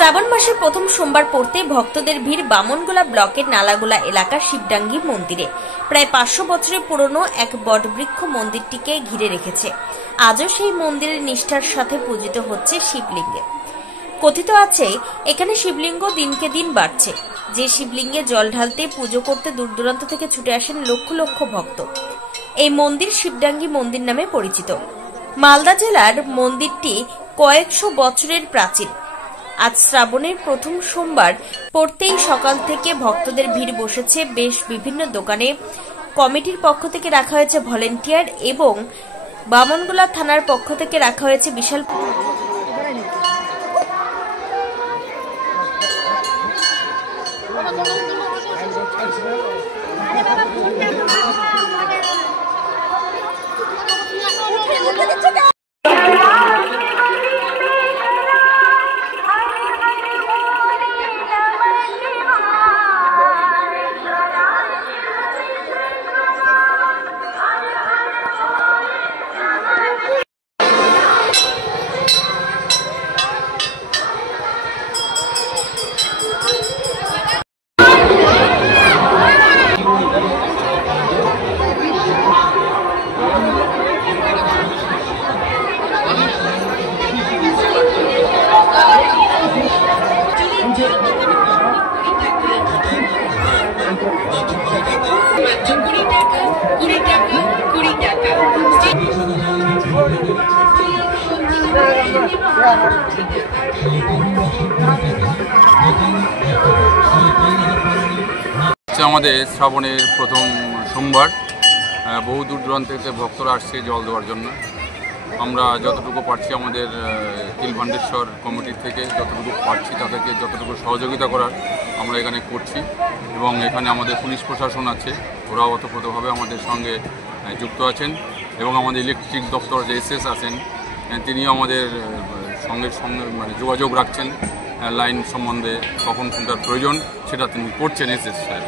শ্রাবণ মাসের প্রথম সোমবার পড়তে ভক্তদের ভিড় বামনগোলা ব্লকের নালাগোলা এলাকার শিবডাঙ্গি মন্দিরে। প্রায় 500 বছরের পুরনো এক বটবৃক্ষ মন্দিরটিকে ঘিরে রেখেছে। আজও সেই মন্দিরের নিষ্ঠার সাথে পূজিত হচ্ছে শিবলিঙ্গে। কথিত আছে এখানে শিবলিঙ্গ দিনকে দিন বাড়ছে। যে শিবলিঙ্গে জল ঢালতে পুজো করতে দূর দূরান্ত থেকে ছুটে আসেন লক্ষ লক্ষ ভক্ত। এই মন্দির শিবডাঙ্গি মন্দির নামে পরিচিত। মালদা জেলার মন্দিরটি কয়েকশো বছরের প্রাচীন। আজ শ্রাবণের প্রথম সোমবার পড়তেই সকাল থেকে ভক্তদের ভিড় বসেছে। বেশ বিভিন্ন দোকানে কমিটির পক্ষ থেকে রাখা হয়েছে ভলেন্টিয়ার এবং বামনগোলা থানার পক্ষ থেকে রাখা হয়েছে বিশাল আমাদের শ্রাবণের প্রথম সোমবার বহু দূর দূরান্ত থেকে ভক্তরা আসছে জল দেওয়ার জন্য। আমরা যতটুকু পারছি আমাদের তিলভান্ডেশ্বর কমিটির থেকে যতটুকু পারছি তাদেরকে যতটুকু সহযোগিতা করার আমরা এখানে করছি এবং এখানে আমাদের পুলিশ প্রশাসন আছে, ওরাও ওতপ্রোতভাবে আমাদের সঙ্গে যুক্ত আছেন এবং আমাদের ইলেকট্রিক দপ্তর যে এসএস আছেন তিনিও আমাদের সঙ্গে যোগাযোগ রাখছেন লাইন সম্বন্ধে, কখন কোনটার প্রয়োজন সেটা তিনি করছেন এসএস স্যার।